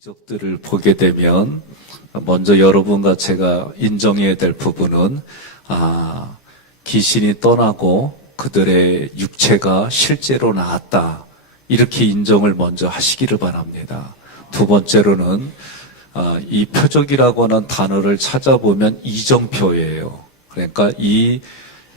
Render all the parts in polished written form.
기적들을 보게 되면 먼저 여러분과 제가 인정해야 될 부분은 귀신이 떠나고 그들의 육체가 실제로 나았다, 이렇게 인정을 먼저 하시기를 바랍니다. 두 번째로는 이 표적이라고 하는 단어를 찾아보면 이정표예요. 그러니까 이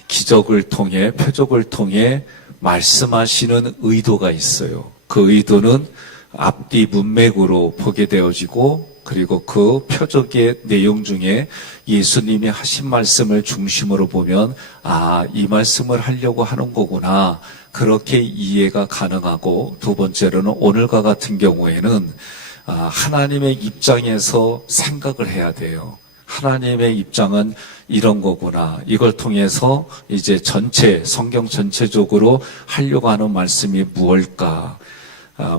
기적을 통해, 표적을 통해 말씀하시는 의도가 있어요. 그 의도는 앞뒤 문맥으로 보게 되어지고, 그리고 그 표적의 내용 중에 예수님이 하신 말씀을 중심으로 보면 이 말씀을 하려고 하는 거구나, 그렇게 이해가 가능하고, 두 번째로는 오늘과 같은 경우에는 하나님의 입장에서 생각을 해야 돼요. 하나님의 입장은 이런 거구나, 이걸 통해서 이제 성경 전체적으로 하려고 하는 말씀이 무엇일까.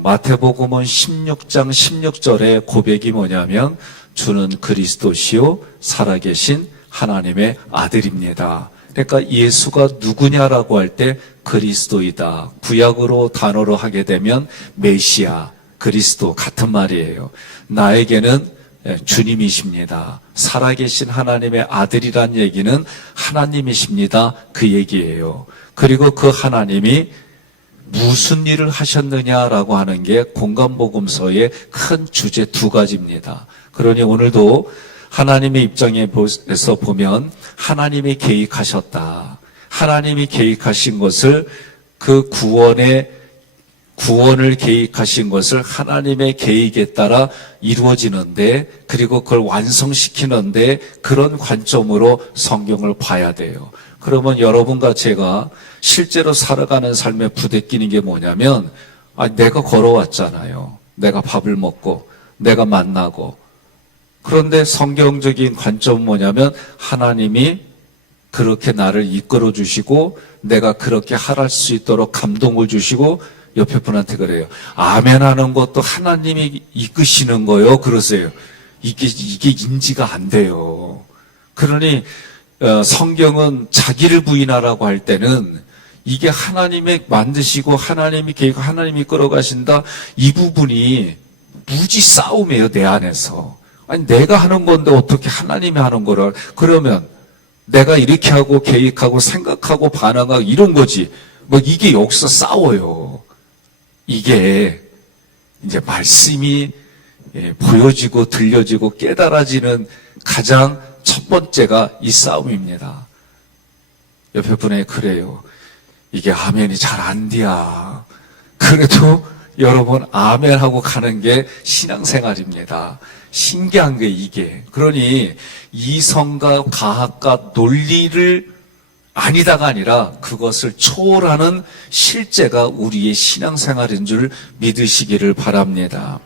마태복음은 16장 16절의 고백이 뭐냐면, 주는 그리스도시요 살아계신 하나님의 아들입니다. 그러니까 예수가 누구냐라고 할 때 그리스도이다. 구약으로 단어로 하게 되면 메시아, 그리스도 같은 말이에요. 나에게는 주님이십니다. 살아계신 하나님의 아들이란 얘기는 하나님이십니다, 그 얘기예요. 그리고 그 하나님이 무슨 일을 하셨느냐라고 하는 게 공간복음서의 큰 주제 두 가지입니다. 그러니 오늘도 하나님의 입장에서 보면 하나님이 계획하셨다. 하나님이 계획하신 것을, 그 구원을 계획하신 것을 하나님의 계획에 따라 이루어지는데, 그리고 그걸 완성시키는데, 그런 관점으로 성경을 봐야 돼요. 그러면 여러분과 제가 실제로 살아가는 삶에 부대끼는 게 뭐냐면, 내가 걸어왔잖아요. 내가 밥을 먹고 내가 만나고. 그런데 성경적인 관점은 뭐냐면, 하나님이 그렇게 나를 이끌어 주시고 내가 그렇게 할 수 있도록 감동을 주시고, 옆에 분한테 그래요. 아멘 하는 것도 하나님이 이끄시는 거요, 그러세요. 이게 인지가 안 돼요. 그러니 성경은 자기를 부인하라고 할 때는 이게 하나님이 만드시고 하나님이 계획, 하나님이 끌어가신다, 이 부분이 무지 싸움이에요, 내 안에서. 아니, 내가 하는 건데 어떻게 하나님이 하는 거를. 그러면 내가 이렇게 하고 계획하고 생각하고 반항하고 이런 거지. 이게 여기서 싸워요. 이게 이제 말씀이 보여지고 들려지고 깨달아지는 가장 첫 번째가 이 싸움입니다. 옆에 분에게 그래요. 이게 아멘이 잘 안 돼야. 그래도 여러분 아멘하고 가는 게 신앙생활입니다. 신기한 게 이게. 그러니 이성과 과학과 논리를 아니다가 아니라 그것을 초월하는 실제가 우리의 신앙생활인 줄 믿으시기를 바랍니다.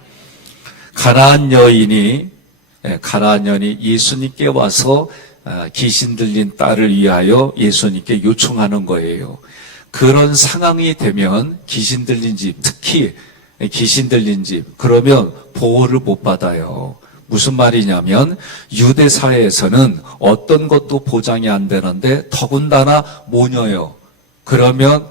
가나안 여인이 예수님께 와서 귀신 들린 딸을 위하여 예수님께 요청하는 거예요. 그런 상황이 되면 귀신 들린 집, 특히 귀신 들린 집, 그러면 보호를 못 받아요. 무슨 말이냐면, 유대 사회에서는 어떤 것도 보장이 안 되는데 더군다나 모녀요. 그러면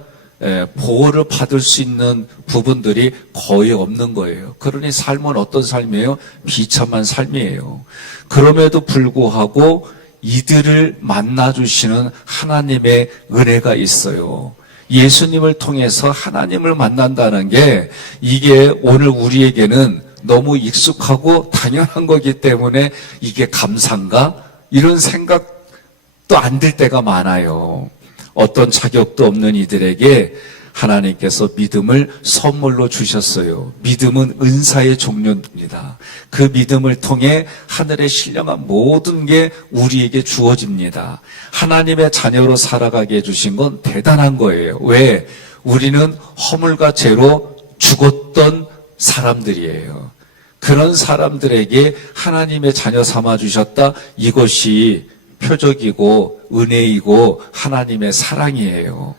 보호를 받을 수 있는 부분들이 거의 없는 거예요. 그러니 삶은 어떤 삶이에요? 비참한 삶이에요. 그럼에도 불구하고 이들을 만나주시는 하나님의 은혜가 있어요. 예수님을 통해서 하나님을 만난다는 게, 이게 오늘 우리에게는 너무 익숙하고 당연한 거기 때문에 이게 감사인가? 이런 생각도 안 들 때가 많아요. 어떤 자격도 없는 이들에게 하나님께서 믿음을 선물로 주셨어요. 믿음은 은사의 종류입니다. 그 믿음을 통해 하늘에 신령한 모든 게 우리에게 주어집니다. 하나님의 자녀로 살아가게 해주신 건 대단한 거예요. 왜? 우리는 허물과 죄로 죽었던 사람들이에요. 그런 사람들에게 하나님의 자녀 삼아주셨다. 이것이 표적이고 은혜이고 하나님의 사랑이에요.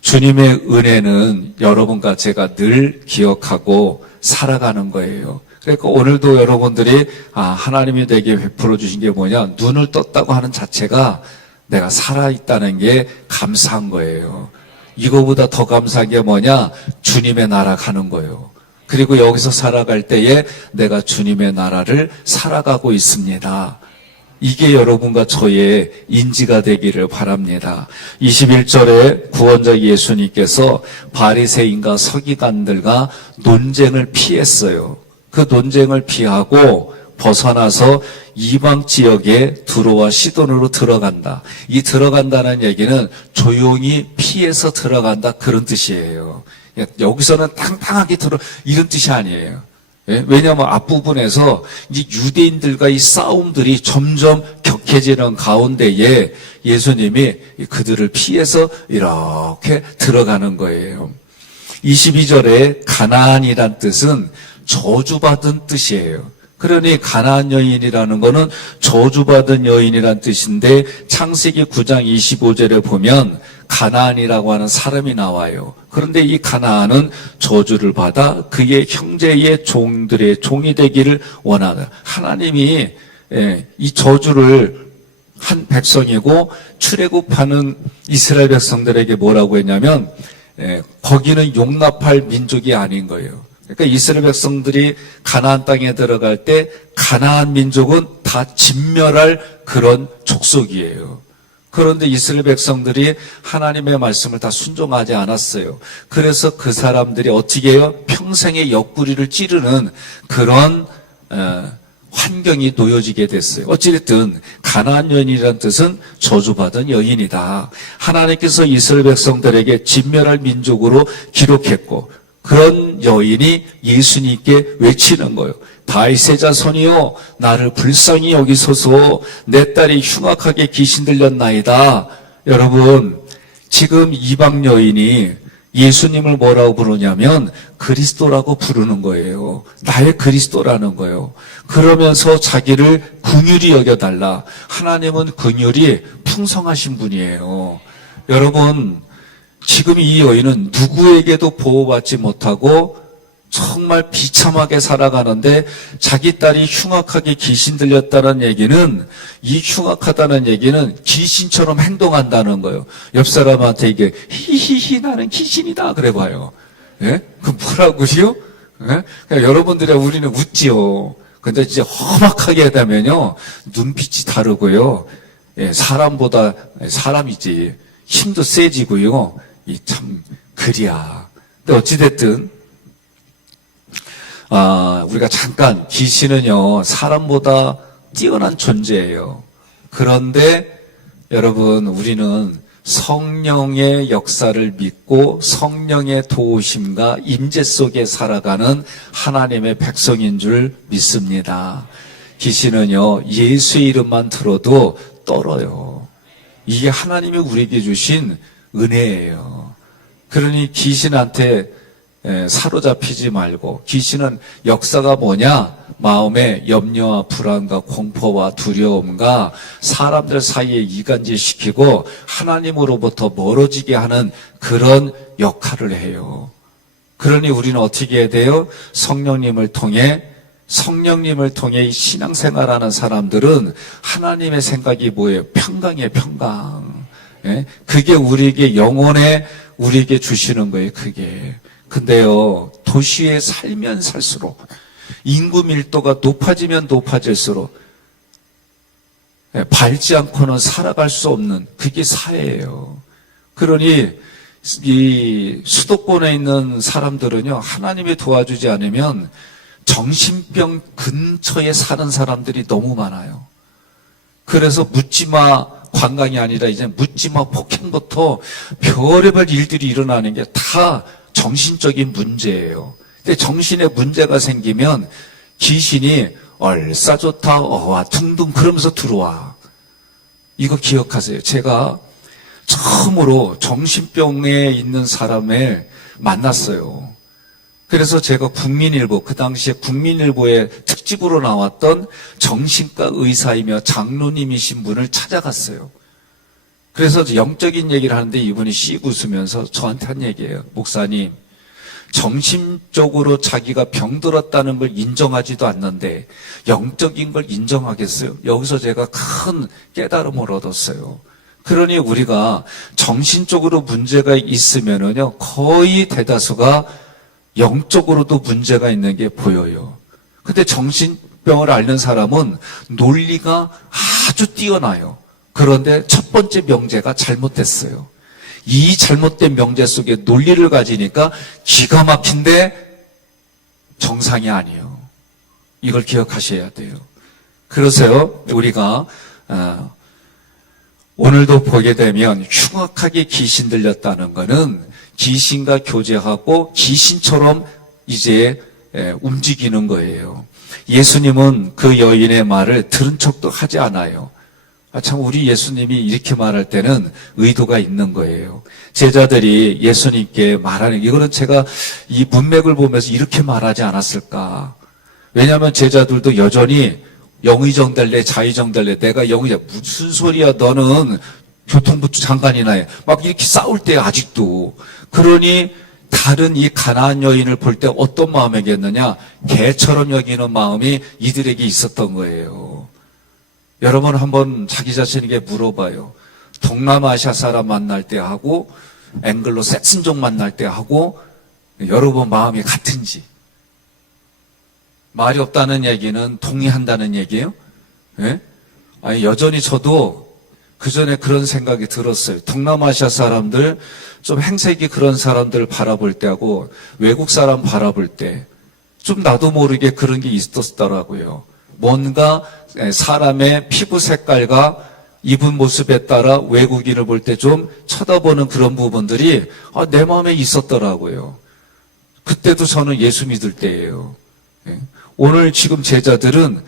주님의 은혜는 여러분과 제가 늘 기억하고 살아가는 거예요. 그러니까 오늘도 여러분들이 하나님이 내게 베풀어 주신 게 뭐냐, 눈을 떴다고 하는 자체가 내가 살아있다는 게 감사한 거예요. 이거보다 더 감사한 게 뭐냐, 주님의 나라 가는 거예요. 그리고 여기서 살아갈 때에 내가 주님의 나라를 살아가고 있습니다. 이게 여러분과 저의 인지가 되기를 바랍니다. 21절에 구원자 예수님께서 바리새인과 서기관들과 논쟁을 피했어요. 그 논쟁을 피하고 벗어나서 이방 지역에 두로와 시돈으로 들어간다. 이 들어간다는 얘기는 조용히 피해서 들어간다, 그런 뜻이에요. 여기서는 당당하게 이런 뜻이 아니에요. 왜냐하면 앞부분에서 이제 유대인들과 이 싸움들이 점점 격해지는 가운데에 예수님이 그들을 피해서 이렇게 들어가는 거예요. 22절에 가나안이란 뜻은 저주받은 뜻이에요. 그러니 가나안 여인이라는 거는 저주받은 여인이란 뜻인데 창세기 9장 25절에 보면 가나안이라고 하는 사람이 나와요. 그런데 이 가나안은 저주를 받아 그의 형제의 종들의 종이 되기를 원하다. 하나님이 이 저주를 한 백성이고 출애굽하는 이스라엘 백성들에게 뭐라고 했냐면 거기는 용납할 민족이 아닌 거예요. 그러니까 이스라엘 백성들이 가나안 땅에 들어갈 때 가나안 민족은 다 진멸할 그런 족속이에요. 그런데 이스라엘 백성들이 하나님의 말씀을 다 순종하지 않았어요. 그래서 그 사람들이 어떻게 해요? 평생의 옆구리를 찌르는 그런 환경이 놓여지게 됐어요. 어찌됐든 가나안 여인이라는 뜻은 저주받은 여인이다. 하나님께서 이스라엘 백성들에게 진멸할 민족으로 기록했고 그런 여인이 예수님께 외치는 거예요. 다윗의 자손이여 나를 불쌍히 여기소서, 내 딸이 흉악하게 귀신 들렸나이다. 여러분, 지금 이방 여인이 예수님을 뭐라고 부르냐면 그리스도라고 부르는 거예요. 나의 그리스도라는 거예요. 그러면서 자기를 긍휼히 여겨달라. 하나님은 긍휼이 풍성하신 분이에요. 여러분, 지금 이 여인은 누구에게도 보호받지 못하고 정말 비참하게 살아가는데 자기 딸이 흉악하게 귀신 들렸다는 얘기는, 이 흉악하다는 얘기는 귀신처럼 행동한다는 거예요. 옆 사람한테 이게 히히히 나는 귀신이다 그래 봐요. 예? 그 뭐라고요? 예? 그러니까 여러분들이 우리는 웃지요. 근데 진짜 험악하게 하다면요 눈빛이 다르고요. 예, 사람보다 사람이지 힘도 세지고요. 이 참 그리야. 근데 어찌됐든 우리가 잠깐 귀신은요 사람보다 뛰어난 존재예요. 그런데 여러분, 우리는 성령의 역사를 믿고 성령의 도우심과 임재 속에 살아가는 하나님의 백성인 줄 믿습니다. 귀신은요 예수의 이름만 들어도 떨어요. 이게 하나님이 우리에게 주신 은혜예요. 그러니 귀신한테 사로잡히지 말고, 귀신은 역사가 뭐냐? 마음의 염려와 불안과 공포와 두려움과 사람들 사이에 이간질시키고 하나님으로부터 멀어지게 하는 그런 역할을 해요. 그러니 우리는 어떻게 해야 돼요? 성령님을 통해 이 신앙생활하는 사람들은 하나님의 생각이 뭐예요? 평강이에요, 평강. 예? 그게 우리에게 영혼에 우리에게 주시는 거예요, 그게. 근데요, 도시에 살면 살수록, 인구 밀도가 높아지면 높아질수록, 밟지 않고는 살아갈 수 없는, 그게 사회예요. 그러니, 이 수도권에 있는 사람들은요, 하나님이 도와주지 않으면 정신병 근처에 사는 사람들이 너무 많아요. 그래서 묻지마 관광이 아니라 이제 묻지마 폭행부터 별의별 일들이 일어나는 게 다 정신적인 문제예요. 근데 정신에 문제가 생기면 귀신이 얼싸좋다 어와둥둥 그러면서 들어와. 이거 기억하세요. 제가 처음으로 정신병에 있는 사람을 만났어요. 그래서 제가 국민일보, 그 당시에 국민일보에 특집으로 나왔던 정신과 의사이며 장로님이신 분을 찾아갔어요. 그래서 영적인 얘기를 하는데 이분이 씩 웃으면서 저한테 한 얘기예요. 목사님, 정신적으로 자기가 병들었다는 걸 인정하지도 않는데 영적인 걸 인정하겠어요? 여기서 제가 큰 깨달음을 얻었어요. 그러니 우리가 정신적으로 문제가 있으면은요, 거의 대다수가 영적으로도 문제가 있는 게 보여요. 근데 정신병을 앓는 사람은 논리가 아주 뛰어나요. 그런데 첫 번째 명제가 잘못됐어요. 이 잘못된 명제 속에 논리를 가지니까 기가 막힌데 정상이 아니에요. 이걸 기억하셔야 돼요. 그래서요, 우리가 오늘도 보게 되면 흉악하게 귀신 들렸다는 것은 귀신과 교제하고 귀신처럼 이제 움직이는 거예요. 예수님은 그 여인의 말을 들은 척도 하지 않아요. 참 우리 예수님이 이렇게 말할 때는 의도가 있는 거예요. 제자들이 예수님께 말하는, 이거는 제가 이 문맥을 보면서 이렇게 말하지 않았을까. 왜냐하면 제자들도 여전히 영의정 될래 자의정 될래, 내가 영의정, 무슨 소리야 너는 교통부 장관이나 해. 막 이렇게 싸울 때 아직도. 그러니 다른 이 가나안 여인을 볼 때 어떤 마음이겠느냐, 개처럼 여기는 마음이 이들에게 있었던 거예요. 여러분 한번 자기 자신에게 물어봐요. 동남아시아 사람 만날 때 하고 앵글로 색슨족 만날 때 하고 여러분 마음이 같은지. 말이 없다는 얘기는 동의한다는 얘기예요? 예? 아니, 여전히 저도 그 전에 그런 생각이 들었어요. 동남아시아 사람들, 좀 행색이 그런 사람들 바라볼 때하고 외국 사람 바라볼 때 좀 나도 모르게 그런 게 있었더라고요. 뭔가 사람의 피부 색깔과 입은 모습에 따라 외국인을 볼 때 좀 쳐다보는 그런 부분들이 내 마음에 있었더라고요. 그때도 저는 예수 믿을 때예요. 오늘 지금 제자들은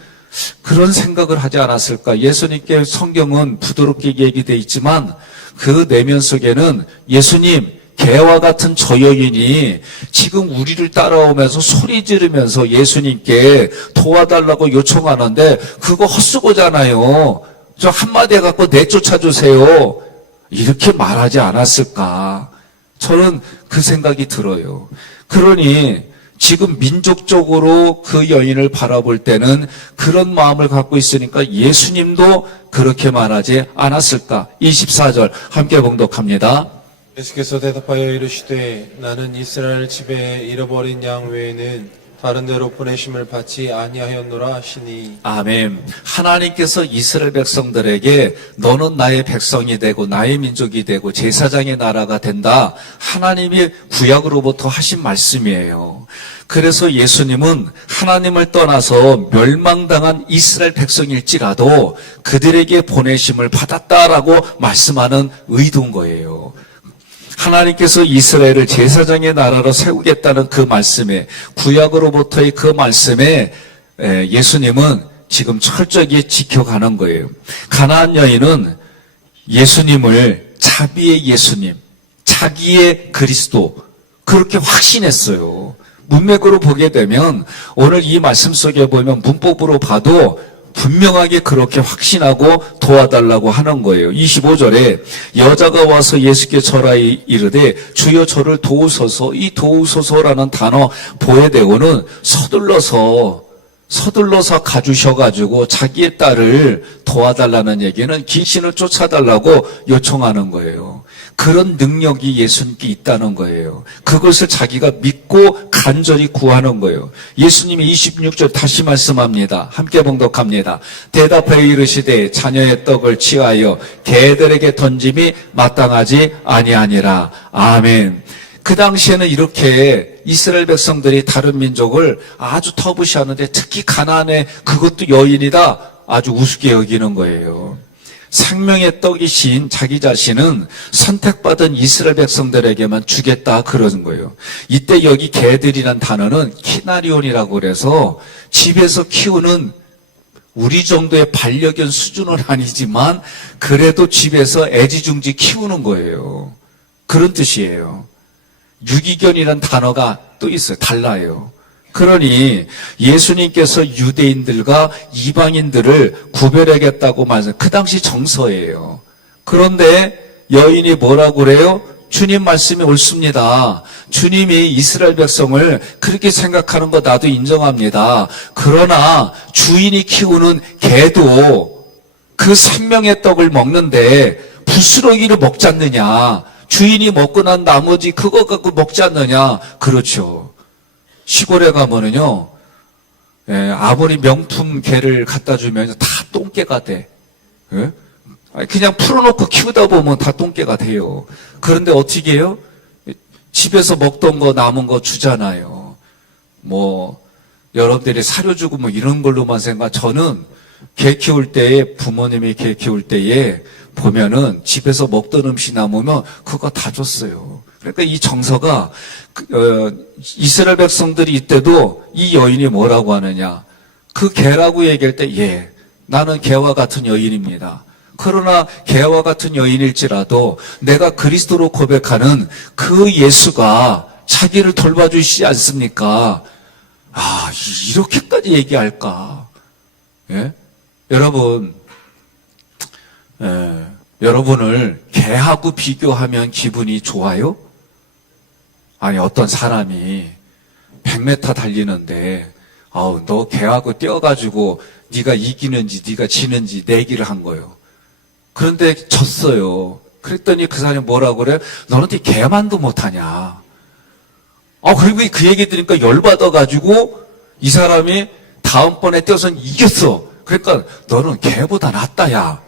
그런 생각을 하지 않았을까? 예수님께 성경은 부드럽게 얘기되어 있지만 그 내면 속에는 예수님, 개와 같은 저 여인이 지금 우리를 따라오면서 소리 지르면서 예수님께 도와달라고 요청하는데 그거 헛수고잖아요. 저 한마디 해갖고 내쫓아주세요. 이렇게 말하지 않았을까? 저는 그 생각이 들어요. 그러니 지금 민족적으로 그 여인을 바라볼 때는 그런 마음을 갖고 있으니까 예수님도 그렇게 말하지 않았을까? 24절 함께 봉독합니다. 예수께서 대답하여 이르시되 나는 이스라엘 집에 잃어버린 양 외에는 다른 데로 보내심을 받지 아니하였노라 하시니. 아멘. 하나님께서 이스라엘 백성들에게 너는 나의 백성이 되고 나의 민족이 되고 제사장의 나라가 된다. 하나님이 구약으로부터 하신 말씀이에요. 그래서 예수님은 하나님을 떠나서 멸망당한 이스라엘 백성일지라도 그들에게 보내심을 받았다라고 말씀하는 의도인 거예요. 하나님께서 이스라엘을 제사장의 나라로 세우겠다는 그 말씀에, 구약으로부터의 그 말씀에 예수님은 지금 철저하게 지켜가는 거예요. 가나안 여인은 예수님을 자비의 예수님, 자기의 그리스도 그렇게 확신했어요. 문맥으로 보게 되면 오늘 이 말씀 속에 보면 문법으로 봐도 분명하게 그렇게 확신하고 도와달라고 하는 거예요. 25절에 여자가 와서 예수께 절하 이르되 주여 저를 도우소서. 이 도우소서라는 단어 보혜되고는 서둘러서 가주셔가지고 자기의 딸을 도와달라는 얘기는 귀신을 쫓아달라고 요청하는 거예요. 그런 능력이 예수님께 있다는 거예요. 그것을 자기가 믿고 간절히 구하는 거예요. 예수님이 26절 다시 말씀합니다. 함께 봉독합니다. 대답하여 이르시되 자녀의 떡을 취하여 개들에게 던짐이 마땅하지 아니하니라. 아멘. 그 당시에는 이렇게 이스라엘 백성들이 다른 민족을 아주 터부시하는데 특히 가나안의 그것도 여인이다 아주 우습게 여기는 거예요. 생명의 떡이신 자기 자신은 선택받은 이스라엘 백성들에게만 주겠다 그러는 거예요. 이때 여기 개들이란 단어는 키나리온이라고 그래서 집에서 키우는 우리 정도의 반려견 수준은 아니지만 그래도 집에서 애지중지 키우는 거예요. 그런 뜻이에요. 유기견이란 단어가 또 있어요. 달라요. 그러니 예수님께서 유대인들과 이방인들을 구별하겠다고 말씀. 그 당시 정서예요. 그런데 여인이 뭐라고 그래요? 주님 말씀이 옳습니다. 주님이 이스라엘 백성을 그렇게 생각하는 거 나도 인정합니다. 그러나 주인이 키우는 개도 그 생명의 떡을 먹는데 부스러기를 먹지 않느냐. 주인이 먹고 난 나머지 그거 갖고 먹지 않느냐. 그렇죠. 시골에 가면은요, 아무리 명품 개를 갖다 주면 다 똥개가 돼. 예? 그냥 풀어놓고 키우다 보면 다 똥개가 돼요. 그런데 어떻게 해요? 집에서 먹던 거 남은 거 주잖아요. 뭐 여러분들이 사료 주고 뭐 이런 걸로만 생각. 저는 개 키울 때에, 부모님이 개 키울 때에 보면은 집에서 먹던 음식 남으면 그거 다 줬어요. 그러니까 이 정서가 이스라엘 백성들이 이때도 이 여인이 뭐라고 하느냐, 그 개라고 얘기할 때 나는 개와 같은 여인입니다. 그러나 개와 같은 여인일지라도 내가 그리스도로 고백하는 그 예수가 자기를 돌봐주시지 않습니까? 이렇게까지 얘기할까? 예? 여러분, 여러분을 개하고 비교하면 기분이 좋아요? 아니, 어떤 사람이 100m 달리는데, 너 개하고 뛰어가지고 네가 이기는지 네가 지는지 내기를 한 거예요. 그런데 졌어요. 그랬더니 그 사람이 뭐라고 그래요? 너는 어떻게 개만도 못하냐? 그리고 그 얘기 들으니까 열받아가지고 이 사람이 다음번에 뛰어서 이겼어. 그러니까 너는 개보다 낫다, 야.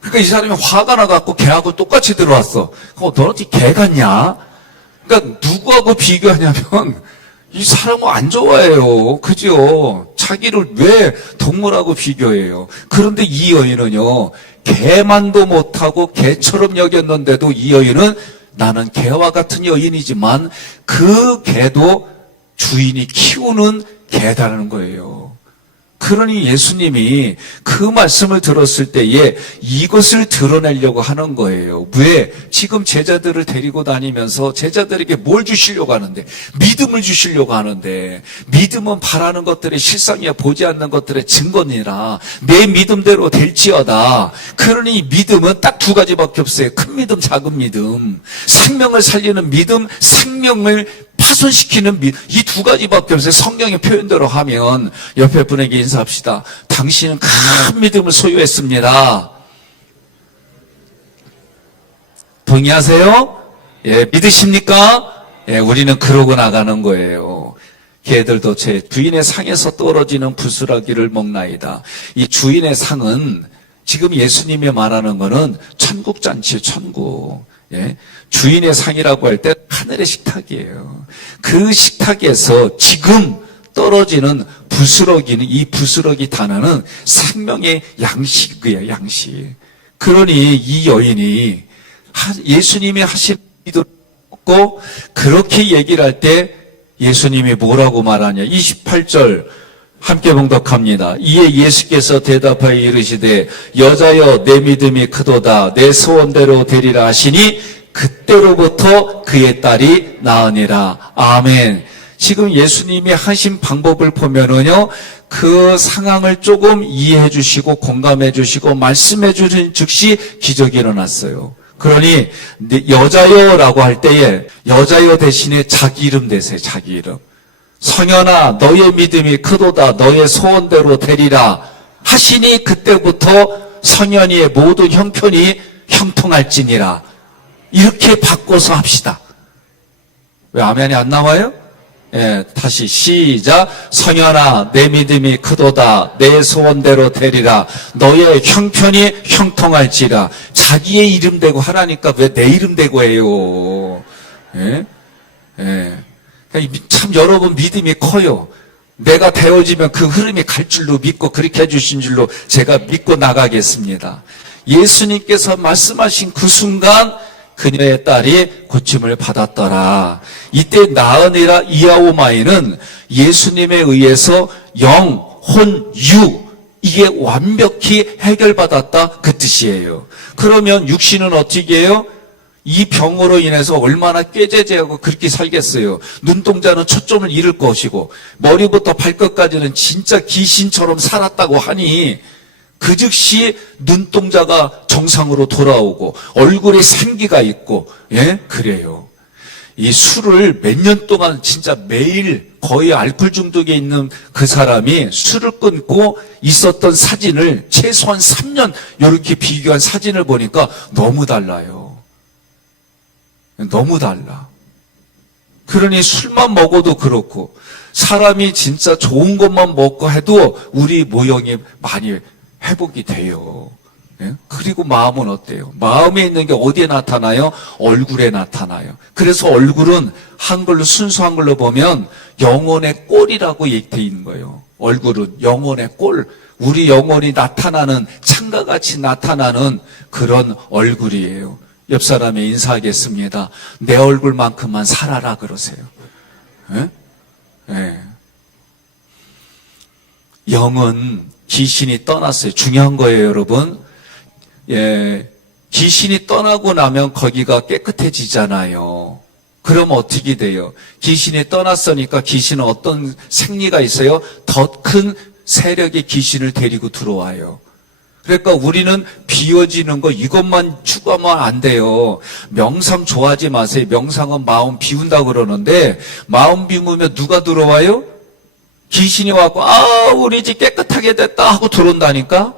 그러니까 이 사람이 화가 나갖고 개하고 똑같이 들어왔어. 너는 어떻게 개 같냐? 그러니까 누구하고 비교하냐면 이 사람은 안 좋아해요. 그죠? 자기를 왜 동물하고 비교해요? 그런데 이 여인은요, 개만도 못하고 개처럼 여겼는데도 이 여인은 나는 개와 같은 여인이지만 그 개도 주인이 키우는 개다라는 거예요. 그러니 예수님이 그 말씀을 들었을 때에 이것을 드러내려고 하는 거예요. 왜? 지금 제자들을 데리고 다니면서 제자들에게 뭘 주시려고 하는데? 믿음을 주시려고 하는데, 믿음은 바라는 것들의 실상이야, 보지 않는 것들의 증거니라. 내 믿음대로 될지어다. 그러니 믿음은 딱 두 가지밖에 없어요. 큰 믿음, 작은 믿음. 생명을 살리는 믿음, 생명을 파손시키는 믿음. 이 두 가지밖에 없어요. 성경의 표현대로 하면. 옆에 분에게 인사합시다. 당신은 큰 믿음을 소유했습니다. 동의하세요? 믿으십니까? 우리는 그러고 나가는 거예요. 개들도 제 주인의 상에서 떨어지는 부스러기를 먹나이다. 이 주인의 상은 지금 예수님이 말하는 거는 천국 잔치예요, 천국. 주인의 상이라고 할 때 하늘의 식탁이에요. 그 식탁에서 지금 떨어지는 부스러기는, 이 부스러기 단어는 생명의 양식이에요, 양식. 그러니 이 여인이 예수님이 하신 믿음을 먹고 그렇게 얘기를 할 때 예수님이 뭐라고 말하냐. 28절 함께 봉독합니다. 이에 예수께서 대답하여 이르시되 여자여 내 믿음이 크도다 내 소원대로 되리라 하시니 그때로부터 그의 딸이 나으니라. 아멘. 지금 예수님이 하신 방법을 보면은요, 그 상황을 조금 이해해 주시고 공감해 주시고 말씀해 주신 즉시 기적이 일어났어요. 그러니 여자여라고 할 때에 여자여 대신에 자기 이름 대세요. 자기 이름. 성현아 너의 믿음이 크도다 너의 소원대로 되리라 하시니 그때부터 성현이의 모든 형편이 형통할지니라. 이렇게 바꿔서 합시다. 왜 아멘이 안 나와요? 다시 시작. 성현아 내 믿음이 크도다 내 소원대로 되리라 너의 형편이 형통할지라. 자기의 이름 대고 하라니까 왜 내 이름 대고 해요? 참 여러분 믿음이 커요. 내가 되어지면 그 흐름이 갈 줄로 믿고 그렇게 해주신 줄로 제가 믿고 나가겠습니다. 예수님께서 말씀하신 그 순간 그녀의 딸이 고침을 받았더라. 이때 나으니라 이아오마이는 예수님에 의해서 영, 혼, 유 이게 완벽히 해결받았다 그 뜻이에요. 그러면 육신은 어떻게 해요? 이 병으로 인해서 얼마나 꾀죄죄하고 그렇게 살겠어요. 눈동자는 초점을 잃을 것이고 머리부터 발끝까지는 진짜 귀신처럼 살았다고 하니 그 즉시 눈동자가 정상으로 돌아오고 얼굴에 생기가 있고 그래요. 이 술을 몇 년 동안 진짜 매일 거의 알코올 중독에 있는 그 사람이 술을 끊고 있었던 사진을 최소한 3년 이렇게 비교한 사진을 보니까 너무 달라요. 너무 달라. 그러니 술만 먹어도 그렇고 사람이 진짜 좋은 것만 먹고 해도 우리 모형이 많이 회복이 돼요. 예? 그리고 마음은 어때요? 마음에 있는 게 어디에 나타나요? 얼굴에 나타나요. 그래서 얼굴은 한글로, 순수 한글로 보면 영혼의 꼴이라고 얘기되어 있는 거예요. 얼굴은 영혼의 꼴. 우리 영혼이 나타나는, 창가같이 나타나는 그런 얼굴이에요. 옆 사람에 인사하겠습니다. 내 얼굴만큼만 살아라 그러세요. 예? 예. 영은 귀신이 떠났어요. 중요한 거예요, 여러분. 예. 귀신이 떠나고 나면 거기가 깨끗해지잖아요. 그럼 어떻게 돼요? 귀신이 떠났으니까 귀신은 어떤 생리가 있어요? 더 큰 세력이 귀신을 데리고 들어와요. 그러니까 우리는 비워지는 거 이것만 추구하면 안 돼요. 명상 좋아하지 마세요. 명상은 마음 비운다 그러는데 마음 비우면 누가 들어와요? 귀신이 와서 우리 집 깨끗하게 됐다 하고 들어온다니까.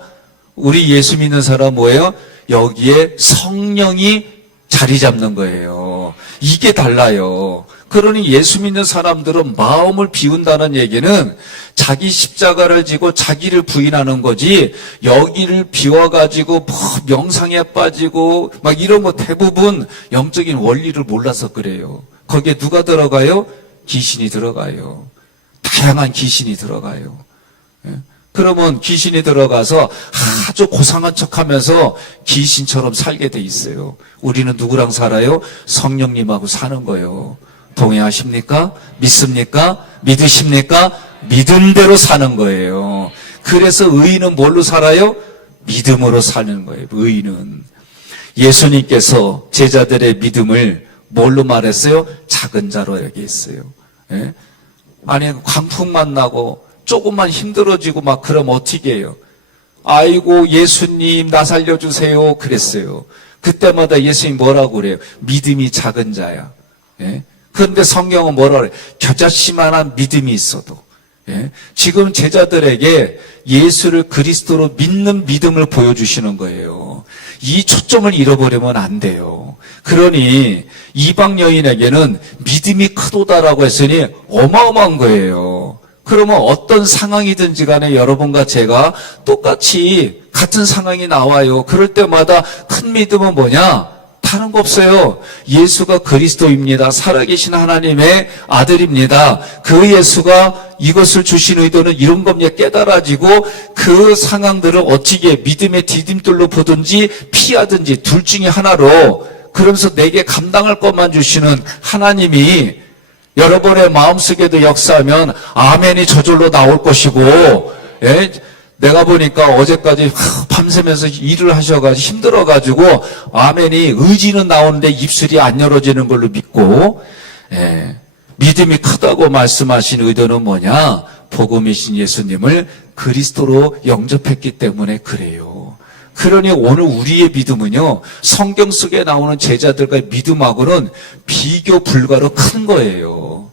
우리 예수 믿는 사람 뭐예요? 여기에 성령이 자리 잡는 거예요. 이게 달라요. 그러니 예수 믿는 사람들은 마음을 비운다는 얘기는 자기 십자가를 지고 자기를 부인하는 거지, 여기를 비워가지고 명상에 빠지고 막 이런 거 대부분 영적인 원리를 몰라서 그래요. 거기에 누가 들어가요? 귀신이 들어가요. 다양한 귀신이 들어가요. 그러면 귀신이 들어가서 아주 고상한 척하면서 귀신처럼 살게 돼 있어요. 우리는 누구랑 살아요? 성령님하고 사는 거예요. 동의하십니까? 믿습니까? 믿으십니까? 믿음대로 사는 거예요. 그래서 의인은 뭘로 살아요? 믿음으로 사는 거예요. 의인은. 예수님께서 제자들의 믿음을 뭘로 말했어요? 작은 자로 얘기했어요. 예? 아니, 광풍만 나고 조금만 힘들어지고 막 그러면 어떻게 해요? 아이고 예수님 나 살려주세요 그랬어요. 그때마다 예수님이 뭐라고 그래요? 믿음이 작은 자야. 예? 그런데 성경은 뭐라 그래요? 겨자씨만한 믿음이 있어도. 예? 지금 제자들에게 예수를 그리스도로 믿는 믿음을 보여주시는 거예요. 이 초점을 잃어버리면 안 돼요. 그러니 이방 여인에게는 믿음이 크도다라고 했으니 어마어마한 거예요. 그러면 어떤 상황이든지 간에 여러분과 제가 똑같이 같은 상황이 나와요. 그럴 때마다 큰 믿음은 뭐냐? 다른 거 없어요. 예수가 그리스도입니다. 살아계신 하나님의 아들입니다. 그 예수가 이것을 주신 의도는 이런 겁니다. 깨달아지고 그 상황들을 어찌게 믿음의 디딤돌로 보든지 피하든지 둘 중에 하나로, 그러면서 내게 감당할 것만 주시는 하나님이 여러분의 마음속에도 역사하면 아멘이 저절로 나올 것이고, 예? 내가 보니까 어제까지 밤새면서 일을 하셔가지고 힘들어가지고 아멘이 의지는 나오는데 입술이 안 열어지는 걸로 믿고, 예. 믿음이 크다고 말씀하신 의도는 뭐냐? 복음이신 예수님을 그리스도로 영접했기 때문에 그래요. 그러니 오늘 우리의 믿음은요, 성경 속에 나오는 제자들과의 믿음하고는 비교 불가로 큰 거예요.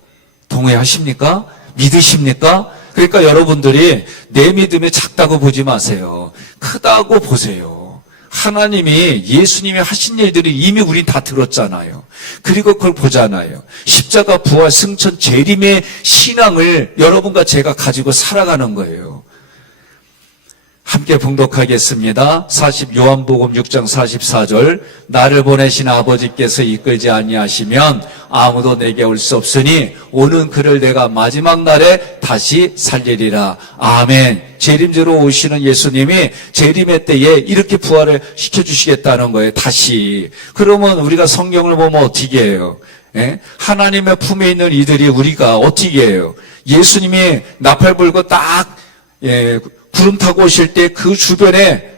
동의하십니까? 믿으십니까? 그러니까 여러분들이 내 믿음이 작다고 보지 마세요. 크다고 보세요. 하나님이, 예수님이 하신 일들이 이미 우린 다 들었잖아요. 그리고 그걸 보잖아요. 십자가, 부활, 승천, 재림의 신앙을 여러분과 제가 가지고 살아가는 거예요. 함께 봉독하겠습니다. 요한복음 6장 44절. 나를 보내신 아버지께서 이끌지 아니하시면 아무도 내게 올 수 없으니 오는 그를 내가 마지막 날에 다시 살리리라. 아멘. 재림주로 오시는 예수님이 재림의 때에 이렇게 부활을 시켜주시겠다는 거예요. 다시. 그러면 우리가 성경을 보면 어떻게 해요? 예? 하나님의 품에 있는 이들이 우리가 어떻게 해요? 예수님이 나팔 불고 딱, 예, 구름 타고 오실 때 그 주변에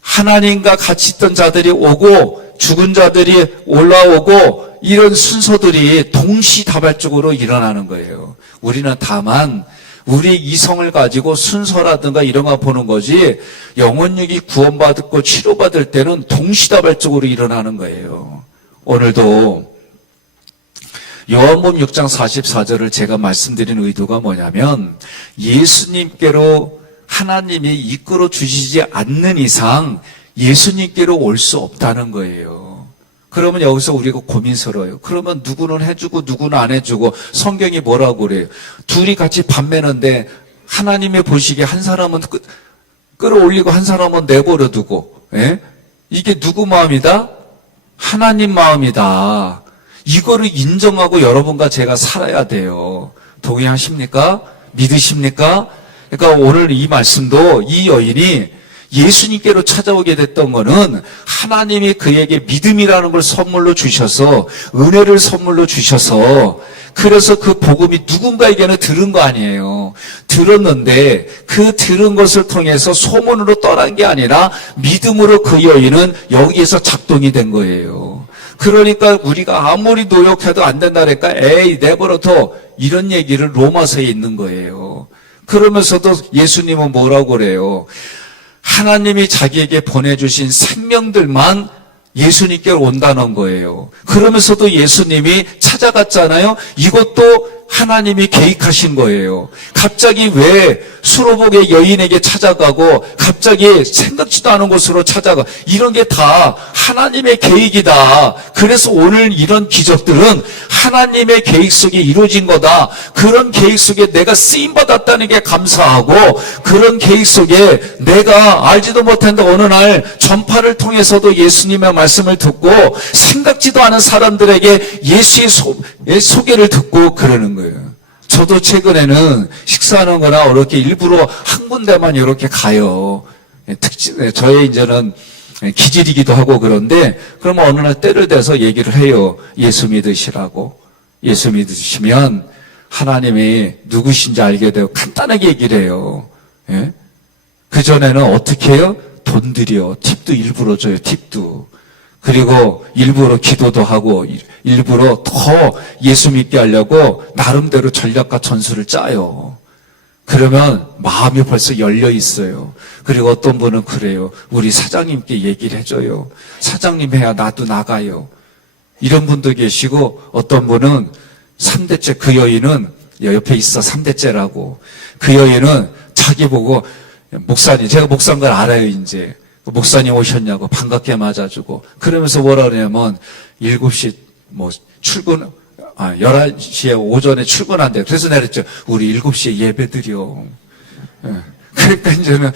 하나님과 같이 있던 자들이 오고 죽은 자들이 올라오고 이런 순서들이 동시다발적으로 일어나는 거예요. 우리는 다만 우리 이성을 가지고 순서라든가 이런 거 보는 거지, 영혼육이 구원받고 치료받을 때는 동시다발적으로 일어나는 거예요. 오늘도 요한복음 6장 44절을 제가 말씀드린 의도가 뭐냐면, 예수님께로 하나님이 이끌어 주시지 않는 이상 예수님께로 올 수 없다는 거예요. 그러면 여기서 우리가 고민스러워요. 그러면 누구는 해주고 누구는 안 해주고 성경이 뭐라고 그래요? 둘이 같이 밥 매는데 하나님의 보시기에 한 사람은 끌어올리고 한 사람은 내버려 두고, 예? 이게 누구 마음이다? 하나님 마음이다. 이거를 인정하고 여러분과 제가 살아야 돼요. 동의하십니까? 믿으십니까? 그러니까 오늘 이 말씀도 이 여인이 예수님께로 찾아오게 됐던 거는 하나님이 그에게 믿음이라는 걸 선물로 주셔서, 은혜를 선물로 주셔서, 그래서 그 복음이 누군가에게는 들은 거 아니에요. 들었는데 그 들은 것을 통해서 소문으로 떠난 게 아니라 믿음으로 그 여인은 여기에서 작동이 된 거예요. 그러니까 우리가 아무리 노력해도 안 된다니까 에이 내버려둬, 이런 얘기를 로마서에 있는 거예요. 그러면서도 예수님은 뭐라고 그래요? 하나님이 자기에게 보내주신 생명들만 예수님께로 온다는 거예요. 그러면서도 예수님이 찾아갔잖아요. 이것도 하나님이 계획하신 거예요. 갑자기 왜 수로복의 여인에게 찾아가고 갑자기 생각지도 않은 곳으로 찾아가, 이런 게 다 하나님의 계획이다. 그래서 오늘 이런 기적들은 하나님의 계획 속에 이루어진 거다. 그런 계획 속에 내가 쓰임받았다는 게 감사하고, 그런 계획 속에 내가 알지도 못했는데 어느 날 전파를 통해서도 예수님의 말씀을 듣고 생각지도 않은 사람들에게 예수의 소개를 듣고 그러는 거예요. 저도 최근에는 식사하는 거나 이렇게 일부러 한 군데만 이렇게 가요. 저의 이제는 기질이기도 하고 그런데, 그러면 어느 날 때를 대서 얘기를 해요. 예수 믿으시라고. 예수 믿으시면 하나님이 누구신지 알게 되고 간단하게 얘기를 해요. 예? 그전에는 어떻게 해요? 돈 들여. 팁도 일부러 줘요. 팁도. 그리고 일부러 기도도 하고 일부러 더 예수 믿게 하려고 나름대로 전략과 전술을 짜요. 그러면 마음이 벌써 열려 있어요. 그리고 어떤 분은 그래요. 우리 사장님께 얘기를 해줘요. 사장님 해야 나도 나가요. 이런 분도 계시고, 어떤 분은 3대째, 그 여인은 옆에 있어 3대째라고. 그 여인은 자기 보고 목사님, 제가 목사인 걸 알아요 이제. 목사님 오셨냐고 반갑게 맞아주고, 그러면서 뭐라 그러냐면 7시 출근, 11시에 오전에 출근한대. 그래서 내가 그랬죠. 우리 7시에 예배 드려. 예. 그러니까 이제는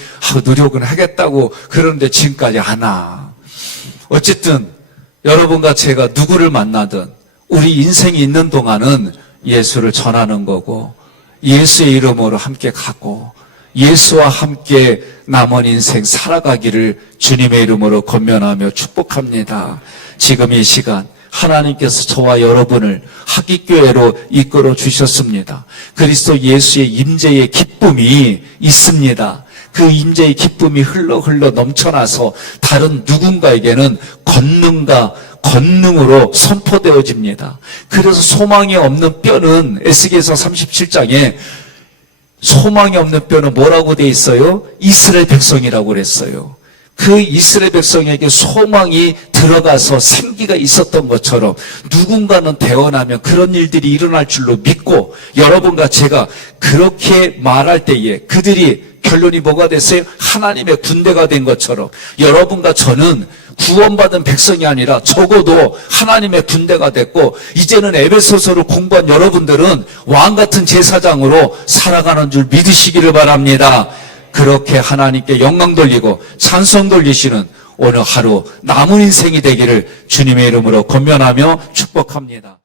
노력은 하겠다고 그러는데 지금까지 안 와. 어쨌든 여러분과 제가 누구를 만나든 우리 인생이 있는 동안은 예수를 전하는 거고, 예수의 이름으로 함께 가고, 예수와 함께 남은 인생 살아가기를 주님의 이름으로 권면하며 축복합니다. 지금 이 시간 하나님께서 저와 여러분을 하깃교회로 이끌어 주셨습니다. 그리스도 예수의 임재의 기쁨이 있습니다. 그 임재의 기쁨이 흘러 넘쳐나서 다른 누군가에게는 권능으로 선포되어집니다. 그래서 소망이 없는 뼈는 에스겔서 37장에 소망이 없는 뼈는 뭐라고 돼 있어요? 이스라엘 백성이라고 그랬어요. 그 이스라엘 백성에게 소망이 들어가서 생기가 있었던 것처럼 누군가는 태어나면 그런 일들이 일어날 줄로 믿고, 여러분과 제가 그렇게 말할 때에 그들이 결론이 뭐가 됐어요? 하나님의 군대가 된 것처럼 여러분과 저는 구원받은 백성이 아니라 적어도 하나님의 군대가 됐고, 이제는 에베소서를 공부한 여러분들은 왕같은 제사장으로 살아가는 줄 믿으시기를 바랍니다. 그렇게 하나님께 영광 돌리고 찬송 돌리시는 오늘 하루 남은 인생이 되기를 주님의 이름으로 권면하며 축복합니다.